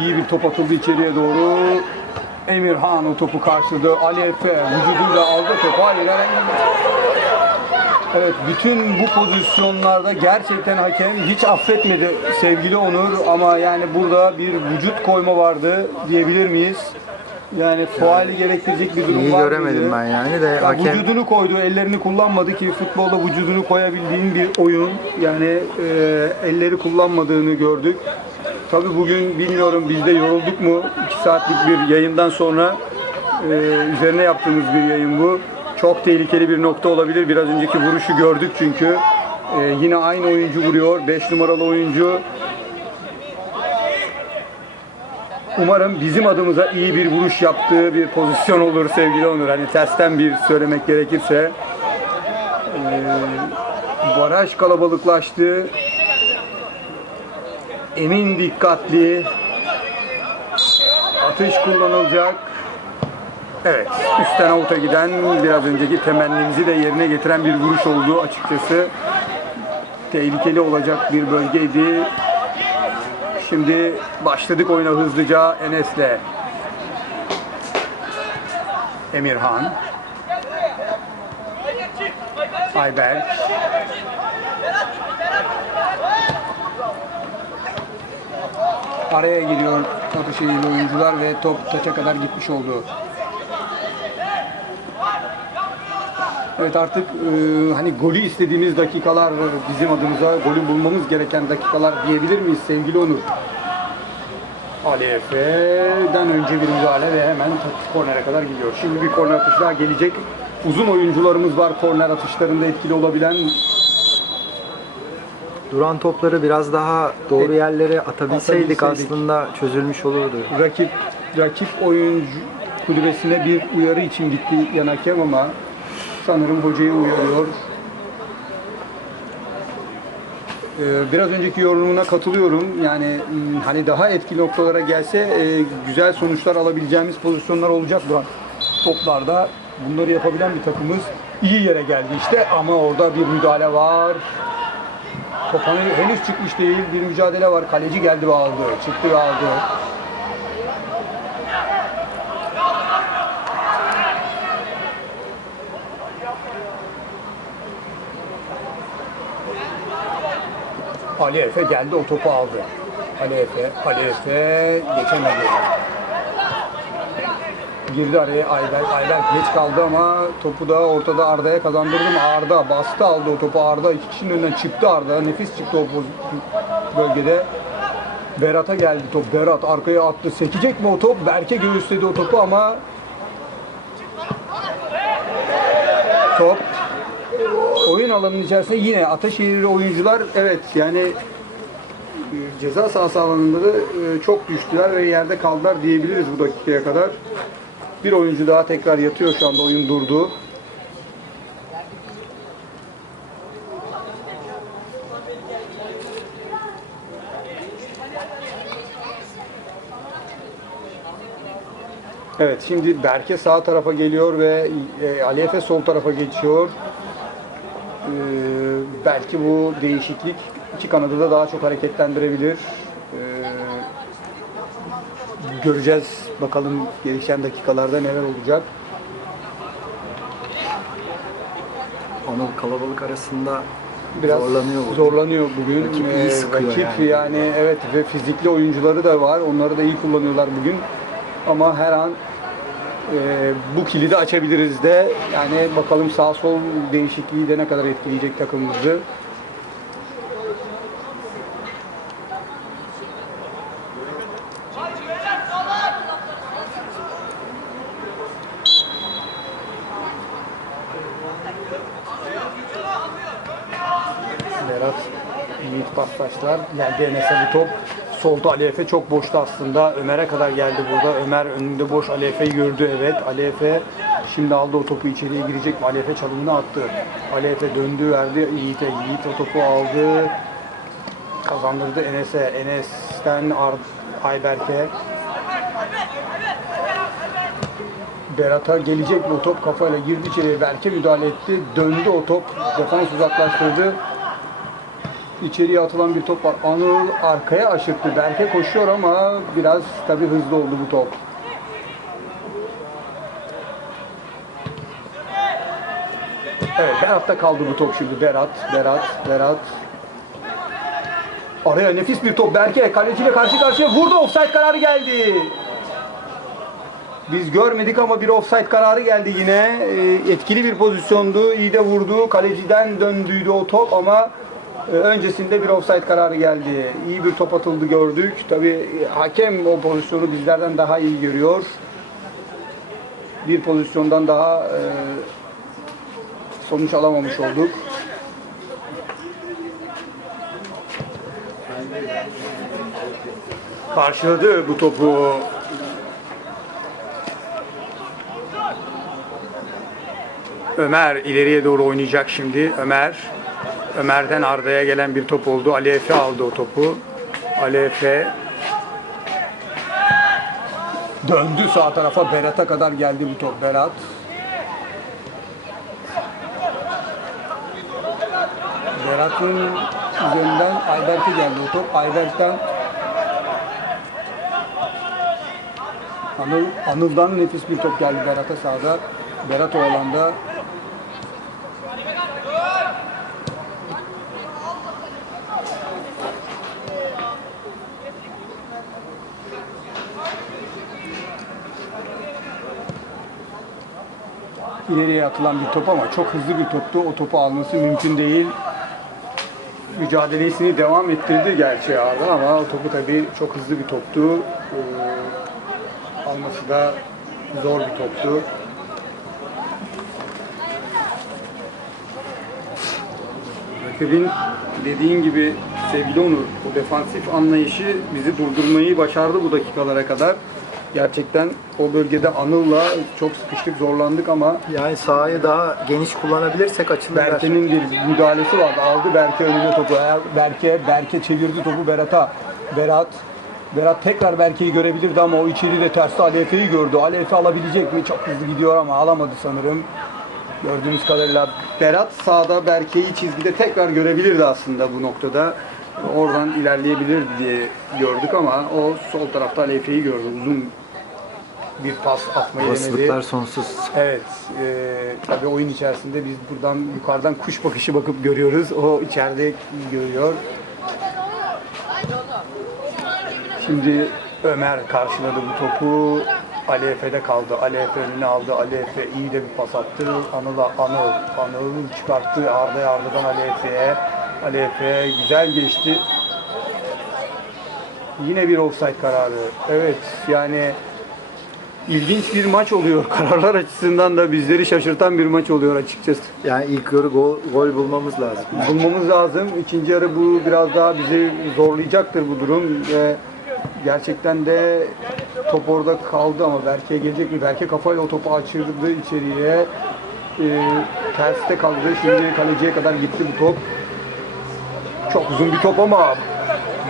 iyi bir top atıldı içeriye doğru. Emirhan o topu karşıladı. Ali Efe vücuduyla aldı topu. Hayır. Evet, bütün bu pozisyonlarda gerçekten hakem hiç affetmedi sevgili Onur ama yani burada bir vücut koyma vardı diyebilir miyiz? Yani faali gerektirecek bir durum İyi var göremedim mıydı? ben yani de Ya hakem Vücudunu koydu, ellerini kullanmadı ki futbolda vücudunu koyabildiğin bir oyun. Yani e, elleri kullanmadığını gördük. Tabii bugün bilmiyorum biz de yorulduk mu? 2 saatlik bir yayından sonra e, üzerine yaptığımız bir yayın bu. Çok tehlikeli bir nokta olabilir. Biraz önceki vuruşu gördük çünkü. E, yine aynı oyuncu vuruyor. 5 numaralı oyuncu. Umarım bizim adımıza iyi bir vuruş yaptığı bir pozisyon olur sevgili Onur. Hani tersten bir söylemek gerekirse. Ee, baraj kalabalıklaştı. Emin dikkatli. Atış kullanılacak. Evet, üstten avuta giden biraz önceki temennimizi de yerine getiren bir vuruş oldu açıkçası. Tehlikeli olacak bir bölgeydi. Şimdi başladık oyuna hızlıca Enes'le. Emirhan. Ayberk. Araya giriyor Ataşehirli oyuncular ve top taça kadar gitmiş oldu. Evet artık e, hani golü istediğimiz dakikalar bizim adımıza golü bulmamız gereken dakikalar diyebilir miyiz sevgili Onur? Ali Efe'den önce bir müdahale ve hemen kornere kadar gidiyor. Şimdi bir korner atışı daha gelecek. Uzun oyuncularımız var korner atışlarında etkili olabilen. Duran topları biraz daha doğru yerlere atabilseydik Atabilseydik. aslında çözülmüş olurdu. Rakip rakip oyuncu kulübesine bir uyarı için gitti yan hakem ama sanırım hocayı uyarıyor. Ee, Biraz önceki yorumuna katılıyorum. Yani hmm, hani daha etkili noktalara gelse e, güzel sonuçlar alabileceğimiz pozisyonlar olacak bu toplarda. Bunları yapabilen bir takımız iyi yere geldi işte ama orada bir müdahale var. Top henüz- henüz çıkmış değil. Bir mücadele var. Kaleci geldi ve aldı. Çıktı ve aldı. Ali Efe geldi o topu aldı. Ali Efe, Ali Efe geçemedi. Girdi araya Ayberk. Ayberk geç kaldı ama topu da ortada Arda'ya kazandırdı mı? Arda bastı aldı o topu. Arda iki kişinin önünden çıktı Arda. Nefis çıktı o bölgede. Berat'a geldi top. Berat arkaya attı. Sekecek mi o top? Berke göğüsledi o topu ama top oyun alanının içerisinde yine Ataşehirli oyuncular evet yani e, ceza sahası alanında da e, çok düştüler ve yerde kaldılar diyebiliriz bu dakikaya kadar. Bir oyuncu daha tekrar yatıyor şu anda oyun durdu. Evet şimdi Berke sağ tarafa geliyor ve e, Ali Efe sol tarafa geçiyor. Ee, belki bu değişiklik iki kanadı da daha çok hareketlendirebilir. Göreceğiz bakalım gelişen dakikalarda neler olacak. Onu kalabalık arasında Biraz zorlanıyor. bu. zorlanıyor bugün. Rakip iyi Ee, sıkıyor rakip yani. yani evet ve fizikli oyuncuları da var. Onları da iyi kullanıyorlar bugün. Ama her an e, bu kilidi açabiliriz de. Yani bakalım sağ sol değişikliği de ne kadar etkileyecek takımımızı. Berat Paslaştılar. Geldi Enes'e bu top. Solda Ali Efe çok boştu aslında. Ömer'e kadar geldi burada. Ömer önünde boş Ali Efe'yi gördü evet. Ali Efe şimdi aldı o topu içeriye girecek mi? Ali Efe çalımını attı. Ali Efe döndü verdi Yiğit'e. Yiğit o topu aldı. Kazandırdı Enes'e. Enes'ten Ar- Ayberk'e. Berat'a gelecek mi o top kafayla girdi içeriye Berke müdahale etti. Döndü o top. Defans uzaklaştırdı. İçeriye atılan bir top var. Anıl arkaya aşırttı. Berke koşuyor ama biraz tabii hızlı oldu bu top. Evet Berat'ta kaldı bu top şimdi. Berat, Berat, Berat. Araya nefis bir top. Berke kaleciyle karşı karşıya vurdu. Offside kararı geldi. Biz görmedik ama bir offside kararı geldi yine. Ee, Etkili bir pozisyondu. İyi de vurdu. Kaleciden döndüydü o top ama öncesinde bir offside kararı geldi. İyi bir top atıldı gördük. Tabii e, hakem o pozisyonu bizlerden daha iyi görüyor. Bir pozisyondan daha e, sonuç alamamış olduk. Karşıladı bu topu Ömer ileriye doğru oynayacak şimdi. Ömer. Ömer'den Arda'ya gelen bir top oldu. Ali Efe aldı o topu. Ali Efe döndü sağ tarafa. Berat'a kadar geldi bu top. Berat. Berat'ın üzerinden Ayberk'e geldi o top. Ayberk'ten Anıl, Anıl'dan nefis bir top geldi Berat'a sağda. Berat o alanda ileriye atılan bir top ama çok hızlı bir toptu. O topu alması mümkün değil. Mücadelesini devam ettirdi gerçi Arda ama o topu tabii çok hızlı bir toptu. Ee, alması da zor bir toptu. Rakibin dediğin gibi sevgili Onur, o defansif anlayışı bizi durdurmayı başardı bu dakikalara kadar. Gerçekten o bölgede Anıl'la çok sıkıştık, zorlandık ama Yani sahayı daha geniş kullanabilirsek açılırlar. Berke'nin bir müdahalesi vardı. Aldı Berke önüne topu. Eğer Berke, Berke çevirdi topu Berat'a. Berat, Berat tekrar Berke'yi görebilirdi ama o içeride tersi Ali Efe'yi gördü. Ali Efe alabilecek mi? Çok hızlı gidiyor ama alamadı sanırım. Gördüğümüz kadarıyla Berat sağda Berke'yi çizgide tekrar görebilirdi aslında bu noktada. Oradan ilerleyebilir diye gördük ama o sol tarafta Ali Efe'yi gördü. Uzun bir pas atmayı. Olasılıklar sonsuz. Evet, e, tabii oyun içerisinde biz buradan yukarıdan kuş bakışı bakıp görüyoruz. O içeride görüyor. Şimdi Ömer karşıladı bu topu. Ali Efe'de kaldı. Ali Efe önüne aldı. Ali Efe iyi de bir pas attı. Anıl'a Anıl. Anıl çıkarttı. Arda'ya Arda'dan Ali Efe'ye. Ali Efe güzel geçti. Yine bir offside kararı. Evet yani İlginç bir maç oluyor. Kararlar açısından da bizleri şaşırtan bir maç oluyor açıkçası. Yani ilk yarı gol, gol bulmamız lazım. Bulmamız lazım. İkinci yarı bu biraz daha bizi zorlayacaktır bu durum. Ve gerçekten de top orada kaldı ama Berke'ye gelecek mi? Berke kafayla o topu açırdı içeriye. Ee, terste kaldı. Şimdi kaleciye kadar gitti bu top. Çok uzun bir top ama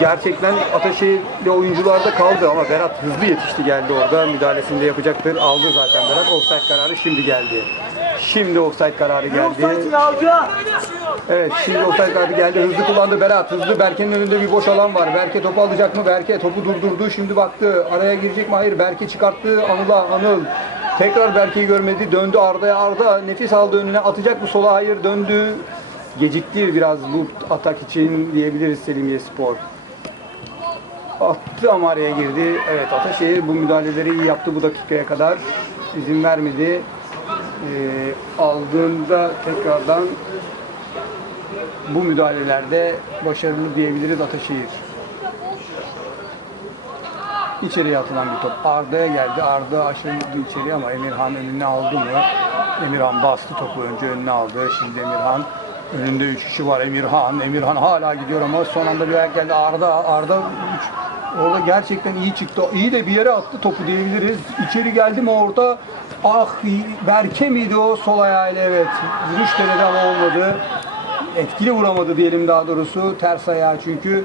gerçekten Ataşehir'li oyuncularda kaldı ama Berat hızlı yetişti geldi orada. Müdahalesini de yapacaktır. Aldı zaten Berat. Offside kararı şimdi geldi. Şimdi offside kararı geldi. Evet şimdi offside kararı geldi. Hızlı kullandı Berat. Hızlı Berke'nin önünde bir boş alan var. Berke topu alacak mı? Berke topu durdurdu. Şimdi baktı. Araya girecek mi? Hayır. Berke çıkarttı. Anıl'a. Anıl. Tekrar Berke'yi görmedi. Döndü Arda'ya. Arda nefis aldı önüne. Atacak mı sola? Hayır. Döndü. Gecikti biraz bu atak için diyebiliriz Selimiye Spor. Attı ama araya girdi. Evet Ataşehir bu müdahaleleri iyi yaptı bu dakikaya kadar. İzin vermedi. Ee, aldığında tekrardan bu müdahalelerde başarılı diyebiliriz Ataşehir. İçeriye atılan bir top. Arda'ya geldi. Arda aşırı içeriye ama Emirhan önüne aldı mı? Emirhan bastı topu önce önüne aldı. Şimdi Emirhan önünde 3 kişi var. Emirhan. Emirhan hala gidiyor ama son anda bir ayak geldi. Arda. Arda üç, orada gerçekten iyi çıktı. İyi de bir yere attı topu diyebiliriz. İçeri geldi mi orada? Ah Berke miydi o sol ayağıyla evet. Vuruş denedi ama olmadı. Etkili vuramadı diyelim daha doğrusu. Ters ayağı çünkü.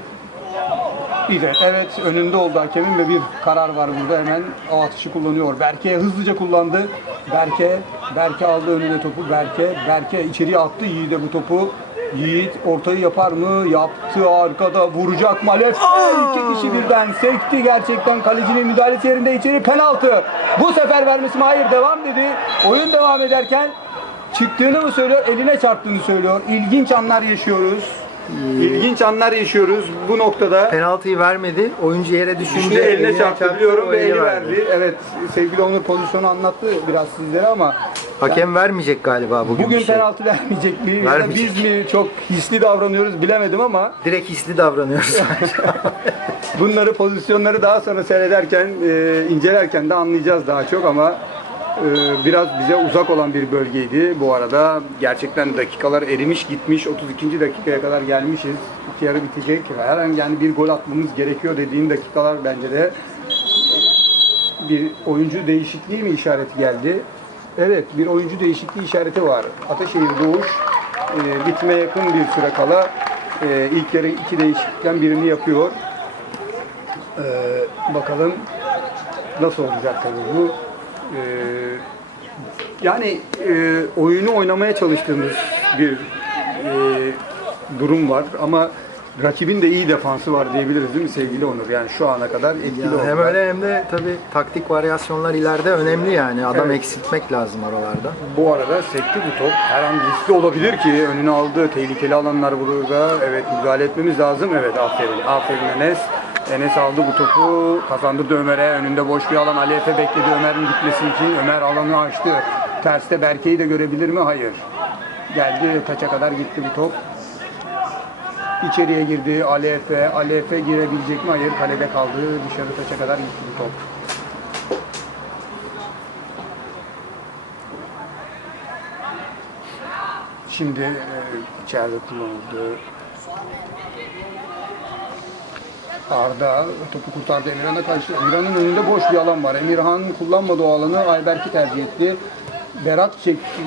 Bir de evet önünde oldu hakemin ve bir karar var burada hemen o atışı kullanıyor. Berke hızlıca kullandı. Berke, Berke aldı önüne topu. Berke, Berke içeriye attı iyi de bu topu. Yiğit ortayı yapar mı? Yaptı arkada vuracak Malef. İki kişi birden sekti gerçekten kalecinin müdahalesi yerinde içeri penaltı. Bu sefer vermesi mi? Hayır devam dedi. Oyun devam ederken çıktığını mı söylüyor eline çarptığını söylüyor. İlginç anlar yaşıyoruz. İlginç anlar yaşıyoruz bu noktada. Penaltıyı vermedi. Oyuncu yere düşünce Şimdi eline çarptı biliyorum ve eli verdi. Evet sevgili Onur pozisyonu anlattı biraz sizlere ama Hakem vermeyecek galiba bugün, bugün bir şey. penaltı vermeyecek mi? Ya da Vermeyecek. biz mi çok hisli davranıyoruz bilemedim ama Direkt hisli davranıyoruz. bunları pozisyonları daha sonra seyrederken, e, incelerken de anlayacağız daha çok ama biraz bize uzak olan bir bölgeydi. Bu arada gerçekten dakikalar erimiş gitmiş. 32. dakikaya kadar gelmişiz. İki yarı bitecek. Her an yani bir gol atmamız gerekiyor dediğin dakikalar bence de bir oyuncu değişikliği mi işareti geldi? Evet, bir oyuncu değişikliği işareti var. Ataşehir Doğuş e, bitmeye yakın bir süre kala e, ilk yarı iki değişiklikten birini yapıyor. E, bakalım nasıl olacak tabii bu. E, yani e, oyunu oynamaya çalıştığımız bir e, durum var ama rakibin de iyi defansı var diyebiliriz değil mi sevgili Onur? Yani şu ana kadar etkili Ya hem öyle hem de tabii taktik varyasyonlar ileride önemli yani. Adam Evet. eksiltmek lazım oralarda. Bu arada sekti bu top. Her an riskli olabilir ki önünü aldı. Tehlikeli alanlar burada. Evet müdahale etmemiz lazım. Evet aferin. Aferin Enes. Enes aldı bu topu. Kazandırdı Ömer'e. Önünde boş bir alan. Ali Efe bekledi Ömer'in gitmesi için. Ömer alanı açtı. Terste Berke'yi de görebilir mi? Hayır. Geldi taça kadar gitti bu top. İçeriye girdi Ali Efe. Ali Efe girebilecek mi? Hayır. Kalede kaldı. Dışarı taça kadar gitti bu top. Şimdi e, içeride kullanıldı. Arda topu kurtardı Emirhan'a karşı. Emirhan'ın önünde boş bir alan var. Emirhan kullanmadı o alanı. Ayberk'i tercih etti. Berat çekti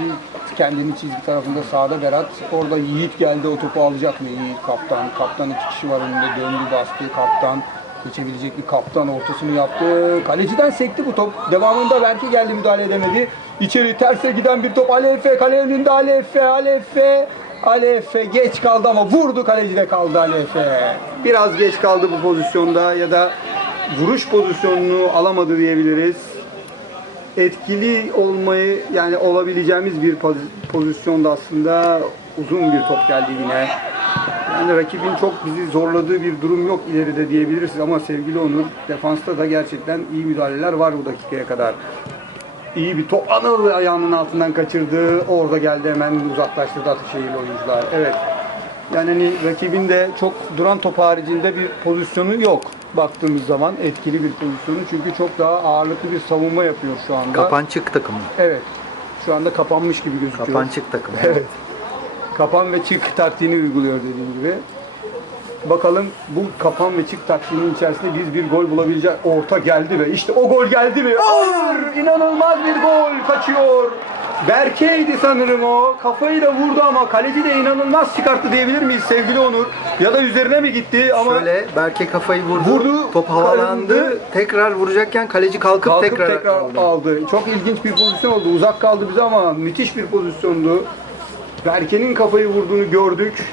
kendini çizgi tarafında sağda Berat. Orada Yiğit geldi o topu alacak mı Yiğit kaptan. Kaptan iki kişi var önünde döndü bastı kaptan. Geçebilecek bir kaptan ortasını yaptı. Kaleciden sekti bu top. Devamında Berke geldi müdahale edemedi. İçeri terse giden bir top. Alefe kale önünde Alefe Alefe. Alefe geç kaldı ama vurdu kalecide kaldı Alefe. Biraz geç kaldı bu pozisyonda ya da vuruş pozisyonunu alamadı diyebiliriz etkili olmayı yani olabileceğimiz bir poz- pozisyonda aslında uzun bir top geldi yine. Yani rakibin çok bizi zorladığı bir durum yok ileride diyebiliriz ama sevgili Onur defansta da gerçekten iyi müdahaleler var bu dakikaya kadar. İyi bir top Anıl ayağının altından kaçırdı. Orada geldi hemen uzaklaştırdı Ataşehirli oyuncular. Evet. Yani hani rakibin de çok duran top haricinde bir pozisyonu yok baktığımız zaman etkili bir pozisyonu çünkü çok daha ağırlıklı bir savunma yapıyor şu anda. Kapançık takımı. Evet. Şu anda kapanmış gibi gözüküyor. Kapançık takımı. Evet. Kapan ve çık taktiğini uyguluyor dediğim gibi. Bakalım bu kapan ve çık taktiğinin içerisinde biz bir gol bulabilecek. Orta geldi ve işte o gol geldi mi? Hayır! İnanılmaz bir gol kaçıyor. Berke'ydi sanırım o. Kafayı da vurdu ama kaleci de inanılmaz çıkarttı diyebilir miyiz sevgili Onur? Ya da üzerine mi gitti ama Şöyle Berke kafayı vurdu. Vurdu, Top havalandı. kaldı. Tekrar vuracakken kaleci kalkıp, kalkıp tekrar, tekrar, aldı. aldı. Çok ilginç bir pozisyon oldu. Uzak kaldı bize ama müthiş bir pozisyondu. Berke'nin kafayı vurduğunu gördük.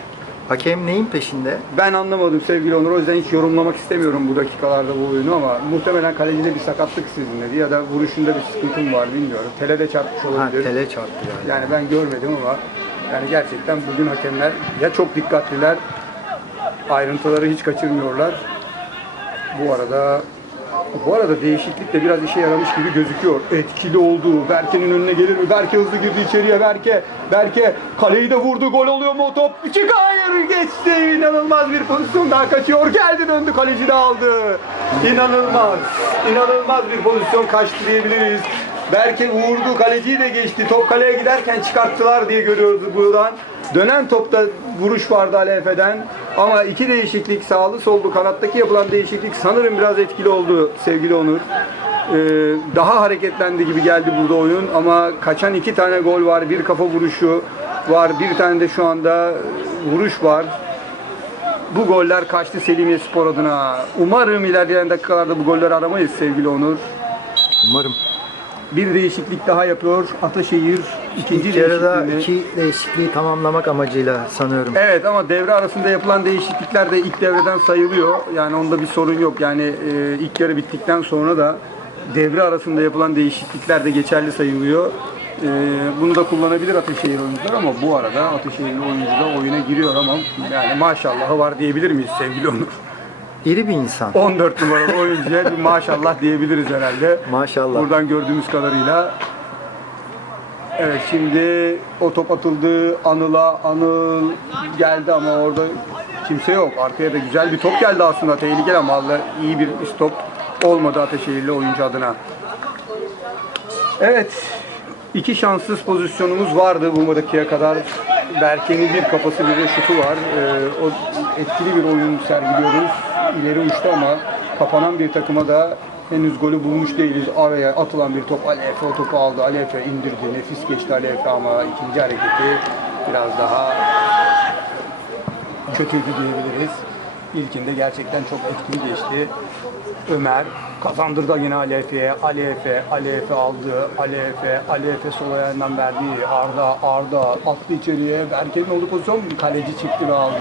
Hakem neyin peşinde? Ben anlamadım sevgili Onur. O yüzden hiç yorumlamak istemiyorum bu dakikalarda bu oyunu ama muhtemelen kalecide bir sakatlık sizinledi ya da vuruşunda bir sıkıntım var bilmiyorum. Tele de çarpmış Ha, olabilir. tele çarptı yani. Yani ben görmedim ama yani gerçekten bugün hakemler ya çok dikkatliler, ayrıntıları hiç kaçırmıyorlar. Bu arada bu arada değişiklik de biraz işe yaramış gibi gözüküyor. Etkili oldu. Berke'nin önüne gelir mi? Berke hızlı girdi içeriye. Berke, Berke kaleyi de vurdu. Gol oluyor mu o top? Çık hayır geçti. İnanılmaz bir pozisyon daha kaçıyor. Geldi döndü kaleci de aldı. İnanılmaz. İnanılmaz bir pozisyon kaçtı diyebiliriz. Berke vurdu. Kaleciyi de geçti. Top kaleye giderken çıkarttılar diye görüyoruz buradan. Dönen topta vuruş vardı Ali Efe'den. Ama iki değişiklik sağlı sollu kanattaki yapılan değişiklik sanırım biraz etkili oldu sevgili Onur. Ee, daha hareketlendi gibi geldi burada oyun ama kaçan iki tane gol var. Bir kafa vuruşu var. Bir tane de şu anda vuruş var. Bu goller kaçtı Selimiye Spor adına. Umarım ilerleyen dakikalarda bu golleri aramayız sevgili Onur. Umarım. Bir değişiklik daha yapıyor Ataşehir. ikinci İlk yarıda değişikliğini- iki değişikliği tamamlamak amacıyla sanıyorum. Evet ama devre arasında yapılan değişiklikler de ilk devreden sayılıyor. Yani onda bir sorun yok. Yani e, ilk yarı bittikten sonra da devre arasında yapılan değişiklikler de geçerli sayılıyor. E, bunu da kullanabilir Ataşehir oyuncular ama bu arada Ataşehirli oyuncu da oyuna giriyor ama yani maşallahı var diyebilir miyiz sevgili Onur? İri bir insan. 14 numaralı oyuncuya bir maşallah diyebiliriz herhalde. Maşallah. Buradan gördüğümüz kadarıyla. Evet şimdi o top atıldı. Anıl'a Anıl geldi ama orada kimse yok. Arkaya da güzel bir top geldi aslında. Tehlikeli ama Allah iyi bir stop olmadı Ateşehirli oyuncu adına. Evet. İki şanssız pozisyonumuz vardı bu dakikaya kadar. Berke'nin bir kafası bir de şutu var. Ee, o etkili bir oyun sergiliyoruz. İleri uçtu ama kapanan bir takıma da henüz golü bulmuş değiliz. Araya atılan bir top. Alefe o topu aldı. Alefe indirdi. Nefis geçti Alefe ama ikinci hareketi biraz daha kötüydü diyebiliriz. İlkinde gerçekten çok etkili geçti. Ömer kazandırdı yine Alefe'ye. Alefe, Alefe aldı. Alefe, Alefe sol ayağından verdi. Arda, Arda attı içeriye. Berke'nin olduğu pozisyon kaleci çıktı ve aldı.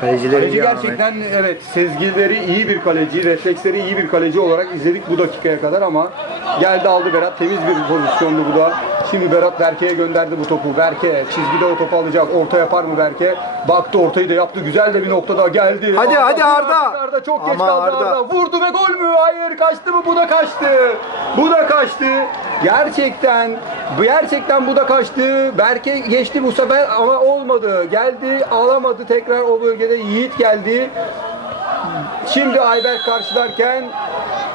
Kalecileri Kaleci gerçekten evet sezgileri iyi bir kaleci, refleksleri iyi bir kaleci olarak izledik bu dakikaya kadar ama geldi aldı Berat temiz bir pozisyondu bu da. Şimdi Berat Berke'ye gönderdi bu topu. Berke çizgide o topu alacak. Orta yapar mı Berke? Baktı ortayı da yaptı. Güzel de bir noktada geldi. Hadi, hadi vurdu Arda. Arda çok geç Ama kaldı Arda. Arda. Vurdu ve gol mü? Hayır kaçtı mı? Bu da kaçtı. Bu da kaçtı. Gerçekten gerçekten bu da kaçtı. Berke geçti bu sefer ama olmadı. Geldi alamadı tekrar o bölgede Yiğit geldi. Şimdi Ayberk karşılarken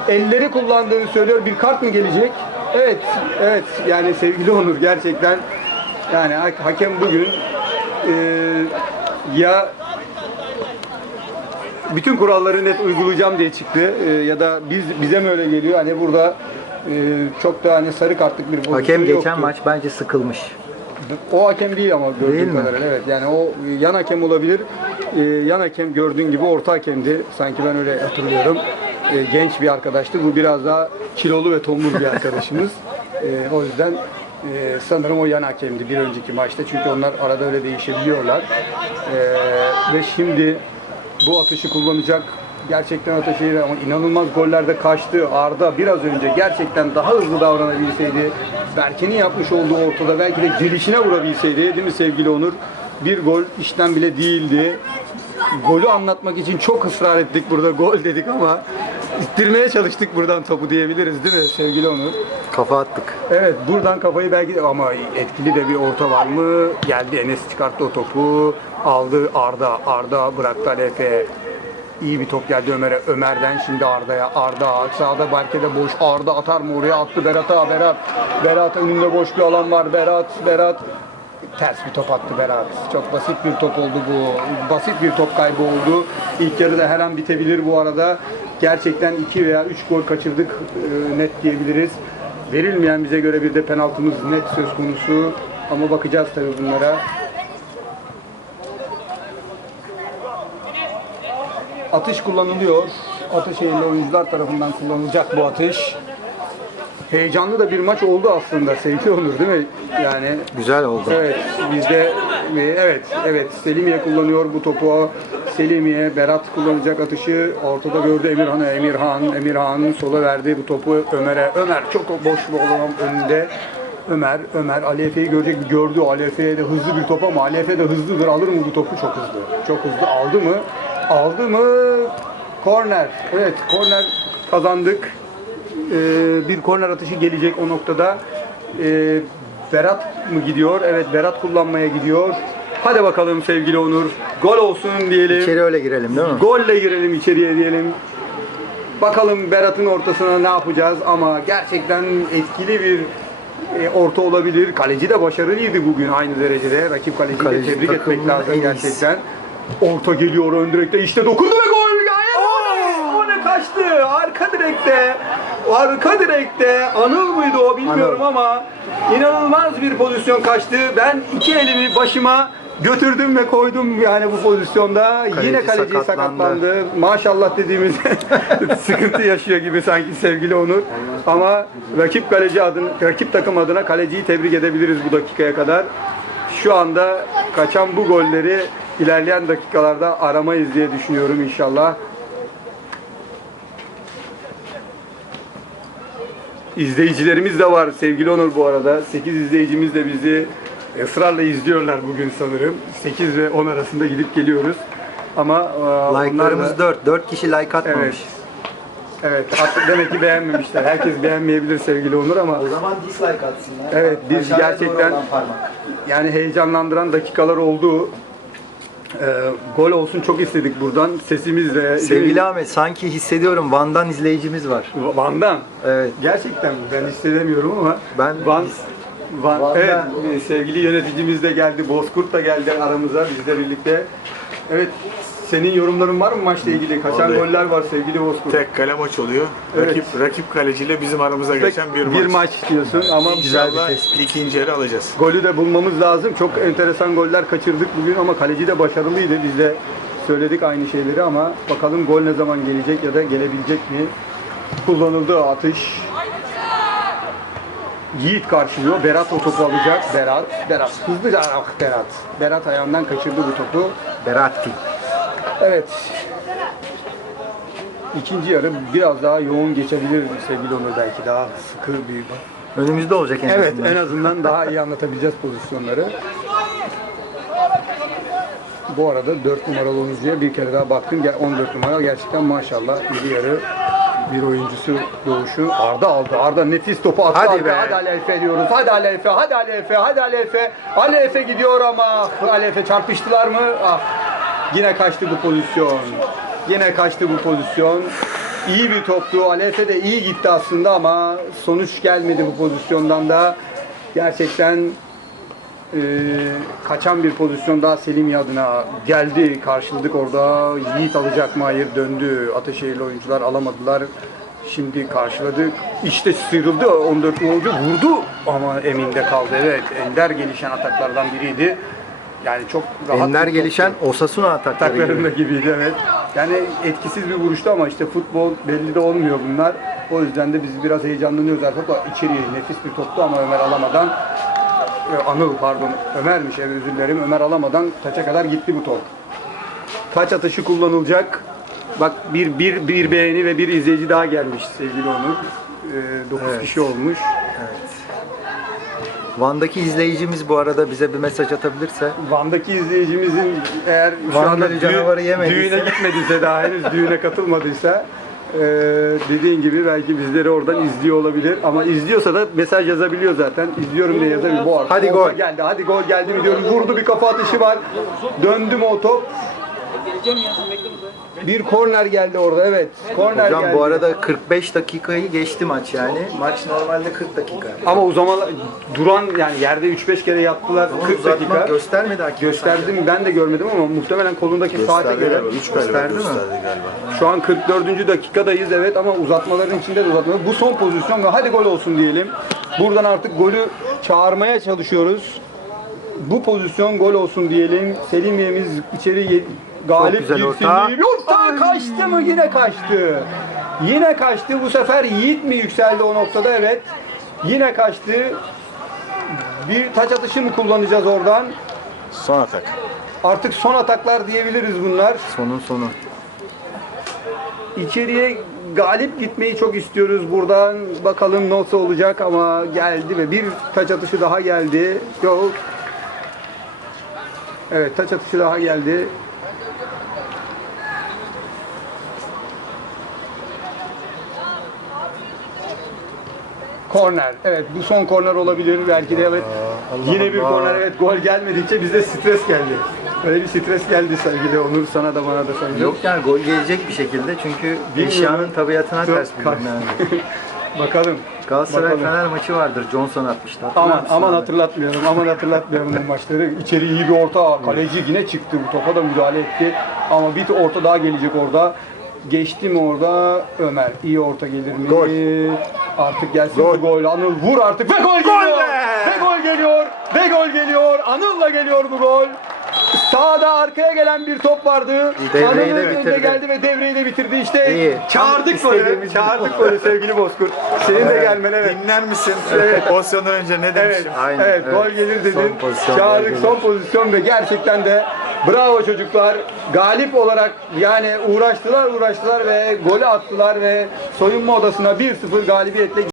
elleri kullandığını söylüyor. Bir kart mı gelecek? Evet, evet. Yani sevgili Onur gerçekten yani ha- hakem bugün e, ya bütün kuralları net uygulayacağım diye çıktı E, ya da biz bize mi öyle geliyor? Hani burada e, çok da hani sarı kartlık bir pozisyon Hakem geçen yoktu. maç bence sıkılmış. O hakem değil ama gördüğüm Değil mi? kadarıyla evet. Yani o e, yan hakem olabilir. Ee, yan hakem gördüğün gibi orta hakemdi. Sanki ben öyle hatırlıyorum. Ee, genç bir arkadaştı. Bu biraz daha kilolu ve tombul bir arkadaşımız. Ee, o yüzden e, sanırım o yan hakemdi bir önceki maçta. Çünkü onlar arada öyle değişebiliyorlar. Ee, ve şimdi bu atışı kullanacak Gerçekten Ataşehir ama inanılmaz gollerde kaçtı. Arda biraz önce gerçekten daha hızlı davranabilseydi, Berke'nin yapmış olduğu ortada belki de gelişine vurabilseydi değil mi sevgili Onur? Bir gol işten bile değildi. Golü anlatmak için çok ısrar ettik burada gol dedik ama ittirmeye çalıştık buradan topu diyebiliriz değil mi sevgili Onur? Kafa attık. Evet buradan kafayı belki ama etkili de bir orta var mı? Geldi Enes çıkarttı o topu. Aldı Arda. Arda bıraktı Alefe. İyi bir top geldi Ömer'e. Ömer'den şimdi Arda'ya. Arda sağda Berke'de boş. Arda atar mı oraya? Attı Berat'a. Berat. Berat önünde boş bir alan var. Berat. Berat. Ters bir top attı Berat. Çok basit bir top oldu bu. Basit bir top kaybı oldu. İlk yarıda her an bitebilir bu arada. Gerçekten 2 veya 3 gol kaçırdık e, net diyebiliriz. Verilmeyen bize göre bir de penaltımız net söz konusu. Ama bakacağız tabii bunlara. Atış kullanılıyor. Ataşehirli oyuncular tarafından kullanılacak bu atış. Heyecanlı da bir maç oldu aslında sevgili Onur değil mi? Yani Güzel oldu. Evet, bizde e, evet, evet Selimiye kullanıyor bu topu. Selimiye, Berat kullanacak atışı. Ortada gördü Emirhan'ı. Emirhan, Emirhan sola verdi bu topu Ömer'e. Ömer çok boş bir olan önünde. Ömer, Ömer Alefe'yi görecek gördü. Alefe'ye de hızlı bir top ama Alefe de hızlıdır. Alır mı bu topu? Çok hızlı. Çok hızlı. Aldı mı? Aldı mı? Korner. Evet, korner kazandık. Ee, bir korner atışı gelecek o noktada. Ee, Berat mı gidiyor? Evet Berat kullanmaya gidiyor. Hadi bakalım sevgili Onur. Gol olsun diyelim. İçeri öyle girelim değil mi? Golle girelim içeriye diyelim. Bakalım Berat'ın ortasına ne yapacağız ama gerçekten etkili bir e, orta olabilir. Kaleci de başarılıydı bugün aynı derecede. Rakip kaleciyi de Kaleci tebrik etmek lazım iyisi. gerçekten. Orta geliyor ön direkte işte dokundu ve gol. Ne kaçtı arka direkte. Arka direkte Anıl mıydı o bilmiyorum ama inanılmaz bir pozisyon kaçtı. Ben iki elimi başıma götürdüm ve koydum yani bu pozisyonda. Kaleci Yine kaleci sakatlandı. sakatlandı. Maşallah dediğimiz sıkıntı yaşıyor gibi sanki sevgili Onur. Ama rakip kaleci adına, rakip takım adına kaleciyi tebrik edebiliriz bu dakikaya kadar. Şu anda kaçan bu golleri ilerleyen dakikalarda aramayız diye düşünüyorum inşallah. İzleyicilerimiz de var sevgili Onur bu arada. 8 izleyicimiz de bizi ısrarla izliyorlar bugün sanırım. 8 ve 10 arasında gidip geliyoruz. Ama e, Like'larımız da- 4. 4 kişi like Evet. atmamış. Evet, at- demek ki beğenmemişler. Herkes beğenmeyebilir sevgili Onur ama O zaman dislike atsınlar. Evet, biz gerçekten- yani heyecanlandıran dakikalar oldu. E, gol olsun çok istedik buradan. Sesimizle. Sevgili Ahmet sanki hissediyorum Van'dan izleyicimiz var. Van'dan. Evet. Gerçekten mi? ben hissedemiyorum ama Ben- Van, Van, Van'dan- evet sevgili yöneticimiz de geldi, Bozkurt da geldi aramıza bizle birlikte. Evet, senin yorumların var mı maçla ilgili? Kaçan Vallahi- goller var sevgili Bozkurt. Tek kale maç oluyor. Evet. Rakip rakip kaleciyle bizim aramıza geçen bir maç. bir maç diyorsun ama güzel bir İnşallah tespit. ikinci yarı alacağız. Golü de bulmamız lazım. Çok enteresan goller kaçırdık bugün ama kaleci de başarılıydı. Biz de söyledik aynı şeyleri ama bakalım gol ne zaman gelecek ya da gelebilecek mi? Kullanıldı atış. Yiğit karşılıyor. Berat o topu alacak. Berat. Berat. Hızlıca ah Berat. Berat ayağından kaçırdı bu topu. Beratti. Evet. İkinci yarı biraz daha yoğun geçebilir sevgili Onur belki. Daha sıkı bir Önümüzde olacak en Evet azından. en azından daha iyi anlatabileceğiz pozisyonları. Bu arada 4 numaralı oyuncuya bir kere daha baktım. Gel- 14 numara gerçekten maşallah iri yarı bir oyuncusu doğuşu. Arda aldı. Arda nefis topu attı. Hadi be. Hadi Ali Efe diyoruz. Hadi Ali Efe. Hadi Ali Efe. Hadi Ali Efe. Ali Efe gidiyor ama Ali Efe çarpıştılar mı? Ah. Yine kaçtı bu pozisyon. Yine kaçtı bu pozisyon. İyi bir toptu. Ali Efe de iyi gitti aslında ama sonuç gelmedi bu pozisyondan da. Gerçekten ee, kaçan bir pozisyon daha Selimiye adına geldi. Karşıladık orada. Yiğit alacak mı? Hayır döndü. Ateşehirli oyuncular alamadılar. Şimdi karşıladık. İşte sıyrıldı. 14 oyuncu vurdu ama eminde kaldı. Evet. Ender gelişen ataklardan biriydi. Yani çok rahat. Ender bir gelişen. Osasuna atakları ataklarında gibi. gibiydi evet. Yani etkisiz bir vuruştu ama işte futbol belli de olmuyor bunlar. O yüzden de biz biraz heyecanlanıyoruz artık. O içeri nefis bir toptu ama Ömer alamadan e, Anıl pardon Ömer'miş evet özür dilerim. Ömer alamadan taça kadar gitti bu top. Taç atışı kullanılacak. Bak bir, bir, bir beğeni ve bir izleyici daha gelmiş sevgili Onur. 9 Evet. kişi olmuş. Van'daki izleyicimiz bu arada bize bir mesaj atabilirse. Van'daki izleyicimizin eğer şu Van anda düğün- canavarı yemediyse. düğüne gitmediyse daha henüz düğüne katılmadıysa e, dediğin gibi belki bizleri oradan izliyor olabilir ama izliyorsa da mesaj yazabiliyor zaten. İzliyorum diye yazabilir. Bu arada Hadi gol. geldi. Hadi gol geldi mi diyorum. Vurdu bir kafa atışı var. Döndü mü o top? Bir korner geldi orada evet. Korner Hocam geldi. bu arada 45 dakikayı geçti maç yani. Maç normalde 40 dakika. ama o zaman duran yani yerde 3-5 kere yaptılar 40 Uzatma dakika. göstermedi hakem. Gösterdim ben de görmedim ama muhtemelen kolundaki saate göre Üç galiba Gösterdi mi? gösterdi galiba. Şu an 44. dakikadayız evet ama uzatmaların içinde de uzatma. Bu son pozisyon ve hadi gol olsun diyelim. Buradan artık golü çağırmaya çalışıyoruz. Bu pozisyon gol olsun diyelim. Selimiye'miz içeri galip güzel girsin orta. diye bir orta kaçtı mı? Yine kaçtı. Yine kaçtı. Bu sefer Yiğit mi yükseldi o noktada? Evet. Yine kaçtı. Bir taç atışı mı kullanacağız oradan? Son atak. Artık son ataklar diyebiliriz bunlar. Sonun sonu. İçeriye galip gitmeyi çok istiyoruz buradan. Bakalım nasıl olacak ama geldi ve bir taç atışı daha geldi. Yok. Evet taç atışı daha geldi. Korner. Evet bu son korner olabilir belki de evet. Yine bir Allah. korner evet gol gelmedikçe bize stres geldi. Böyle bir stres geldi sevgili Onur sana da bana da sanırım. Yok yani gol gelecek bir şekilde çünkü Bilmiyorum. eşyanın tabiatına Çok ters bir durum yani. Bakalım. Galatasaray Bakalım. Fener maçı vardır. Johnson atmıştı. Hatırlar Aman mısın aman abi? hatırlatmayalım. Aman hatırlatmayalım bu maçları. İçeri iyi bir orta. Kaleci yine çıktı. Bu topa da müdahale etti. Ama bir orta daha gelecek orada. Geçti mi orada Ömer? İyi orta gelir mi? Gol. Artık gelsin bu gol. Anıl vur artık ve gol geliyor. be! Ve gol geliyor. Ve gol geliyor. Anıl'la geliyor bu gol. Sağda arkaya gelen bir top vardı. Devreyi de bitirdi. geldi ve devreyi de bitirdi. İşte İyi. çağırdık golü. Çağırdık golü sevgili Bozkurt. Senin de gelmen evet. Dinler misin? Evet. Pozisyondan önce ne Evet, demişim? Aynen, evet, evet. gol gelir dedin. Son Çağırdık son pozisyon ve gerçekten de bravo çocuklar. Galip olarak yani uğraştılar uğraştılar ve golü attılar ve soyunma odasına 1-0 galibiyetle